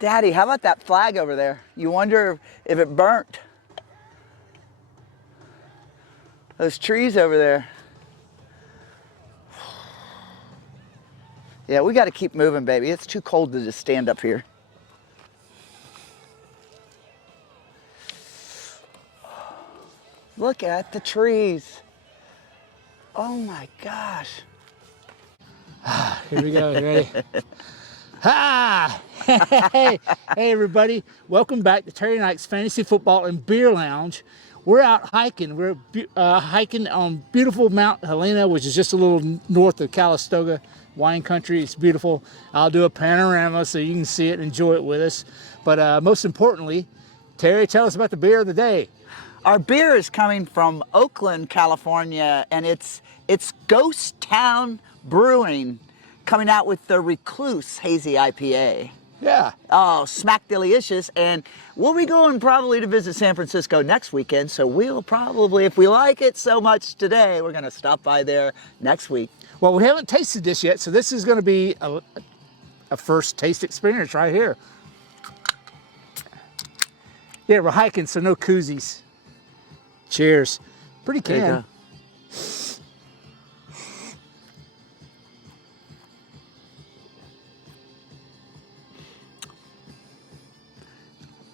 Daddy, how about that flag over there? You wonder if it burnt. Those trees over there. Yeah, we got to keep moving, baby. It's too cold to just stand up here. Look at the trees. Oh my gosh. Here we go. You ready? Ha! Hey, everybody. Welcome back to Terry and Ike's Fantasy Football and Beer Lounge. We're out hiking. We're hiking on beautiful Mount Helena, which is just a little north of Calistoga wine country. It's beautiful. I'll do a panorama so you can see it and enjoy it with us. But most importantly, Terry, tell us about the beer of the day. Our beer is coming from Oakland, California, and it's Ghost Town Brewing coming out with the Recluse Hazy IPA. Yeah. Oh, smack delicious. And we'll be going probably to visit San Francisco next weekend, so we'll probably, if we like it so much today, we're going to stop by there next week. Well, we haven't tasted this yet, so this is going to be a first taste experience right here. Yeah, we're hiking, so no koozies. Cheers. Pretty can. There you go.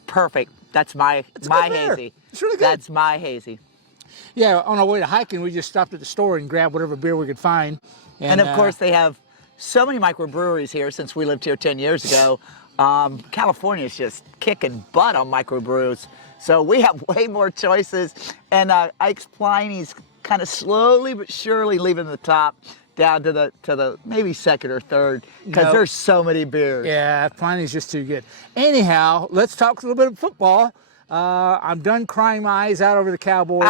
Perfect. That's my hazy. It's really good. That's my hazy. Yeah, on our way to hiking, we just stopped at the store and grabbed whatever beer we could find. And of course, they have so many microbreweries here since we lived here 10 years ago. California is just kicking butt on microbrews. So we have way more choices. And Ike's Pliny's kind of slowly but surely leaving the top down to the maybe second or third, because there's so many beers. Yeah, Pliny's just too good. Anyhow, let's talk a little bit of football. I'm done crying my eyes out over the Cowboys.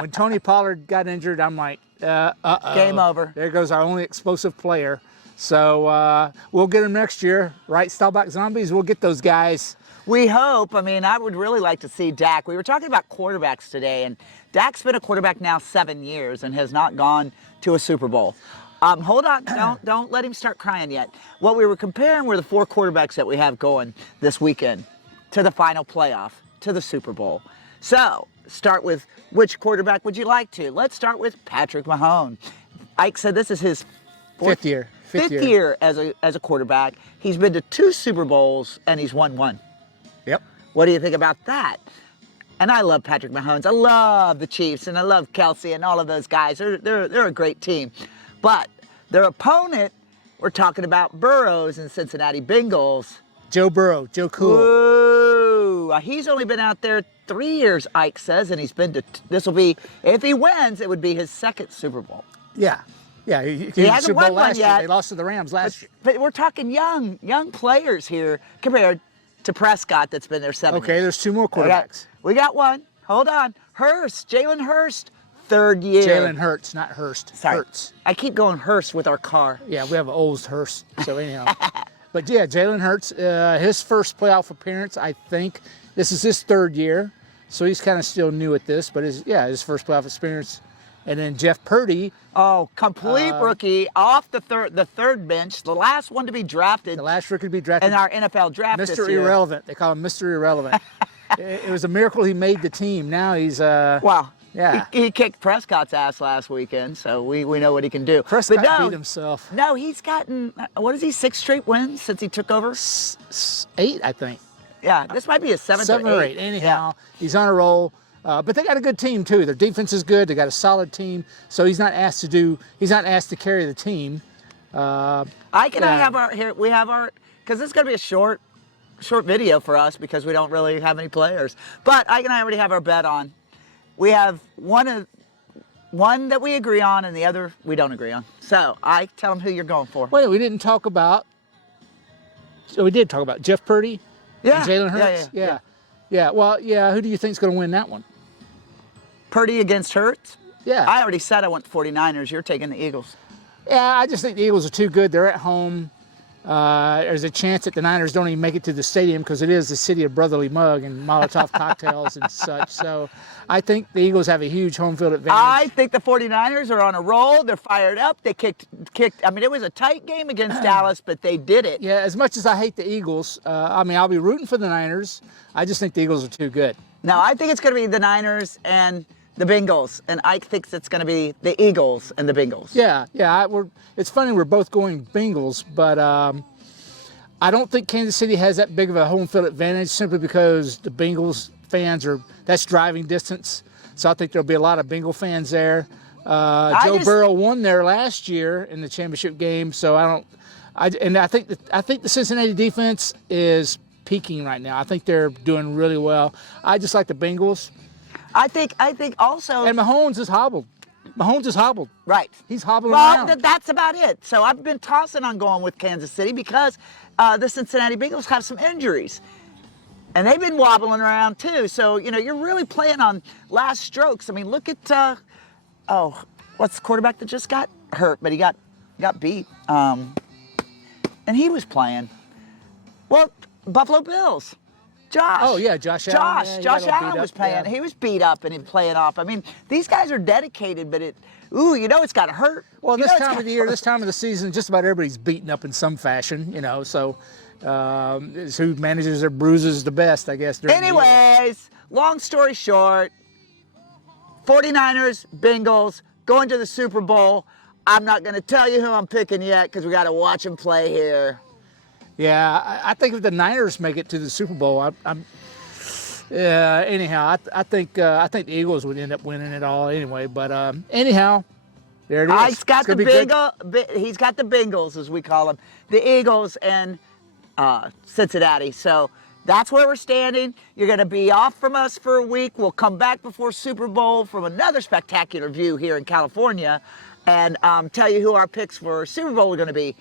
When Tony Pollard got injured, I'm like, uh-oh. Game over. There goes our only explosive player. So we'll get him next year, right? Staubach Zombies, we'll get those guys. We hope. I mean, I would really like to see Dak. We were talking about quarterbacks today, and Dak's been a quarterback now 7 years and has not gone to a Super Bowl. Hold on, don't let him start crying yet. What we were comparing were the 4 quarterbacks that we have going this weekend to the final playoff, to the Super Bowl. So, start with which quarterback would you like to? Let's start with Patrick Mahomes. Ike said this is his Fifth year as a quarterback. He's been to 2 Super Bowls and he's won 1. Yep. What do you think about that? And I love Patrick Mahomes. I love the Chiefs, and I love Kelsey and all of those guys. They're a great team. But their opponent, we're talking about Burrows and Cincinnati Bengals. Joe Burrow, Joe Cool. Woo! He's only been out there 3 years, Ike says, and he's been to, this will be, if he wins, it would be his 2nd Super Bowl. Yeah. Yeah, he hasn't Super Bowl won one last year. yet. They lost to the Rams last year. But we're talking young players here compared to Prescott that's been there 7 years. Okay, there's 2 more quarterbacks. We got one. Hold on. Hurst, Jalen Hurst, 3rd year. Jalen Hurts, not Hurst. Sorry. Hurts. I keep going Hurst with our car. Yeah, we have an Olds Hurst, so anyhow. But yeah, Jalen Hurts, his first playoff appearance, I think. This is his 3rd year, so he's kind of still new at this, but his first playoff experience. And then Jeff Purdy. Oh, complete rookie off the third bench, the last one to be drafted. The last rookie to be drafted. In our NFL draft this Mr. year. Irrelevant. They call him Mr. Irrelevant. It was a miracle he made the team. Now he's wow. Yeah. He kicked Prescott's ass last weekend, so we know what he can do. Prescott beat himself. No, he's gotten, what is he, 6 straight wins since he took over? 8, I think. Yeah, this might be his 7th 7 or 8. Anyhow, he's on a roll. But they got a good team too. Their defense is good. They got a solid team. So he's not asked to carry the team. Ike and I have because this is going to be a short video for us because we don't really have any players. But Ike and I already have our bet on. We have one that we agree on and the other we don't agree on. So Ike, tell them who you're going for. Wait, we didn't talk about. So we did talk about Jeff Purdy. Yeah. And Jalen Hurts. Yeah. Well, yeah. Who do you think's going to win that one? Purdy against Hurts? Yeah. I already said I want the 49ers. You're taking the Eagles. Yeah, I just think the Eagles are too good. They're at home. There's a chance that the Niners don't even make it to the stadium because it is the city of brotherly mug and Molotov cocktails and such. So I think the Eagles have a huge home field advantage. I think the 49ers are on a roll. They're fired up. They kicked. I mean, it was a tight game against Dallas, but they did it. Yeah, as much as I hate the Eagles, I mean, I'll be rooting for the Niners. I just think the Eagles are too good. No, I think it's going to be the Niners and the Bengals, and Ike thinks it's going to be the Eagles and the Bengals. Yeah. It's funny we're both going Bengals, but I don't think Kansas City has that big of a home field advantage simply because the Bengals fans that's driving distance. So I think there'll be a lot of Bengal fans there. Joe Burrow won there last year in the championship game, so I think the Cincinnati defense is peaking right now. I think they're doing really well. I just like the Bengals. I think also. And Mahomes is hobbled. Right. He's hobbling well, around. that's about it. So I've been tossing on going with Kansas City because the Cincinnati Bengals have some injuries. And they've been wobbling around too. So, you're really playing on last strokes. I mean, look at, what's the quarterback that just got hurt, but he got beat. And he was playing. Well, Buffalo Bills. Josh. Oh, yeah, Josh Allen. Yeah, Josh Allen was playing. Yeah. He was beat up and he playing off. I mean, these guys are dedicated, but it's got to hurt. Well, this time of the year, this time of the season, just about everybody's beaten up in some fashion, so it's who manages their bruises the best, I guess. Anyways, long story short, 49ers, Bengals, going to the Super Bowl. I'm not going to tell you who I'm picking yet because we got to watch them play here. Yeah, I think if the Niners make it to the Super Bowl, anyhow, I think the Eagles would end up winning it all anyway. But anyhow, there it is. He's got the Bengals, as we call them, the Eagles and Cincinnati. So that's where we're standing. You're going to be off from us for a week. We'll come back before Super Bowl from another spectacular view here in California and tell you who our picks for Super Bowl are going to be.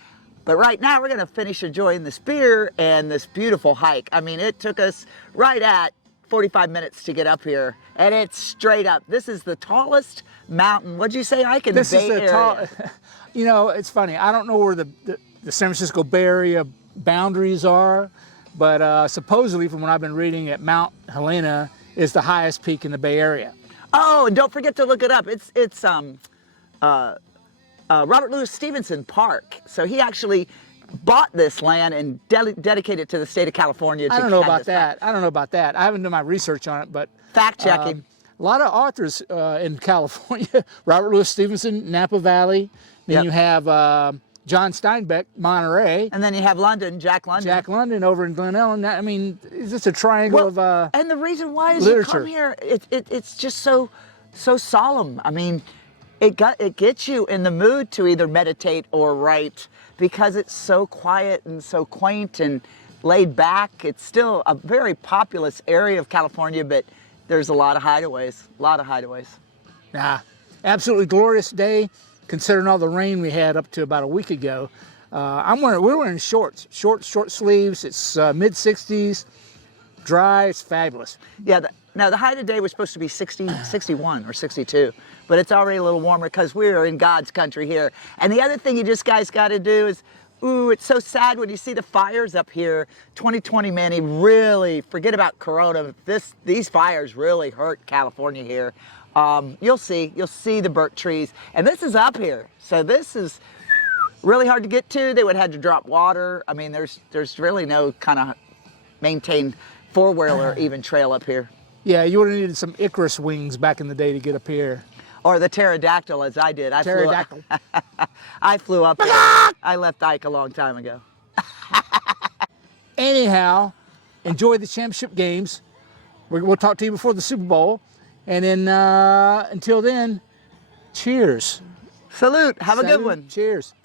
But right now, we're going to finish enjoying this beer and this beautiful hike. I mean, it took us right at 45 minutes to get up here, and it's straight up. This is the tallest mountain. What'd you say, Ike, in the Bay Area? It's funny. I don't know where the San Francisco Bay Area boundaries are, but supposedly, from what I've been reading, at Mount Helena is the highest peak in the Bay Area. Oh, and don't forget to look it up. It's Robert Louis Stevenson Park. So he actually bought this land and dedicated it to the state of California. I don't know about that. I haven't done my research on it, but fact checking. A lot of authors in California. Robert Louis Stevenson, Napa Valley. Then you have John Steinbeck, Monterey. And then you have Jack London. Jack London over in Glen Ellen. I mean, it's just a triangle of and the reason why is literature. You come here, it's just so solemn. I mean, it gets you in the mood to either meditate or write because it's so quiet and so quaint and laid back. It's still a very populous area of California, but there's a lot of hideaways. Yeah, absolutely glorious day considering all the rain we had up to about a week ago. We're wearing short sleeves. It's mid 60s, dry. It's fabulous. Yeah. Now, the high today was supposed to be 61 or 62, but it's already a little warmer because we're in God's country here. And the other thing you guys got to do is, it's so sad when you see the fires up here. 2020, Manny, really, forget about Corona. These fires really hurt California here. You'll see the burnt trees. And this is up here. So this is really hard to get to. They would have had to drop water. I mean, there's really no kind of maintained four-wheeler even trail up here. Yeah, you would have needed some Icarus wings back in the day to get up here. Or the pterodactyl, as I did. Pterodactyl. I flew up there. I left Ike a long time ago. Anyhow, enjoy the championship games. We'll talk to you before the Super Bowl. And then, until then, cheers. Salute. Have a good one. Cheers.